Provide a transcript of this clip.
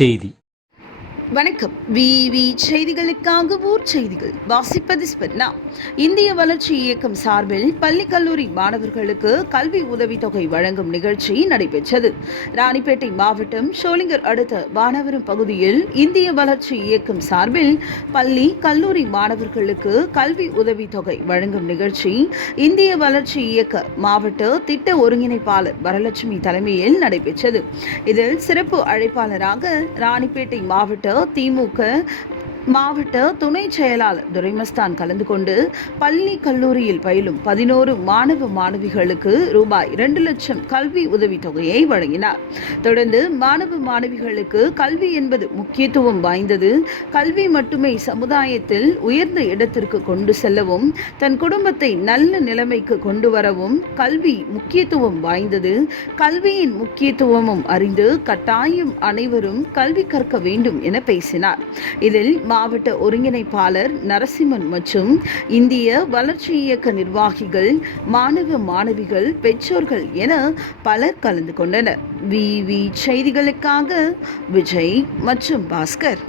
செய்தி வணக்கம். விவி செய்திகளுக்காக ஊர் செய்திகள். வாசிப்பது ஸ்பெர்னா இந்திய வளர்ச்சி இயக்கம் சார்பில் பள்ளி கல்லூரி மாணவர்களுக்கு கல்வி உதவித்தொகை வழங்கும் நிகழ்ச்சி நடைபெற்றது. ராணிப்பேட்டை மாவட்டம் ஷோலிங்கர் அடுத்த வானவரம் பகுதியில் இந்திய வளர்ச்சி இயக்கம் சார்பில் பள்ளி கல்லூரி மாணவர்களுக்கு கல்வி உதவித்தொகை வழங்கும் நிகழ்ச்சி இந்திய வளர்ச்சி இயக்க மாவட்ட திட்ட ஒருங்கிணைப்பாளர் வரலட்சுமி தலைமையில் நடைபெற்றது. இதில் சிறப்பு அழைப்பாளராக ராணிப்பேட்டை மாவட்ட திமுக மாவட்ட துணை செயலாளர் துரைமஸ்தான் கலந்து கொண்டு பள்ளி கல்லூரியில் பயிலும் பதினோரு மாணவ மாணவிகளுக்கு ரூபாய் இரண்டு லட்சம் கல்வி உதவித்தொகையை வழங்கினார். தொடர்ந்து மாணவ மாணவிகளுக்கு கல்வி என்பது முக்கியத்துவம் வாய்ந்தது. கல்வி மட்டுமே சமுதாயத்தில் உயர்ந்த இடத்திற்கு கொண்டு செல்லவும் தன் குடும்பத்தை நல்ல நிலைமைக்கு கொண்டு வரவும் கல்வி முக்கியத்துவம் வாய்ந்தது. கல்வியின் முக்கியத்துவமும் அறிந்து கட்டாயம் அனைவரும் கல்வி கற்க வேண்டும் என பேசினார். இதில் மாவட்ட ஒருங்கிணைப்பாளர் நரசிம்மன் மற்றும் இந்திய வளர்ச்சி இயக்க நிர்வாகிகள் மாணவ மாணவிகள் பெற்றோர்கள் என பலர் கலந்து கொண்டனர். விவி செய்திகளுக்காக விஜய் மற்றும் பாஸ்கர்.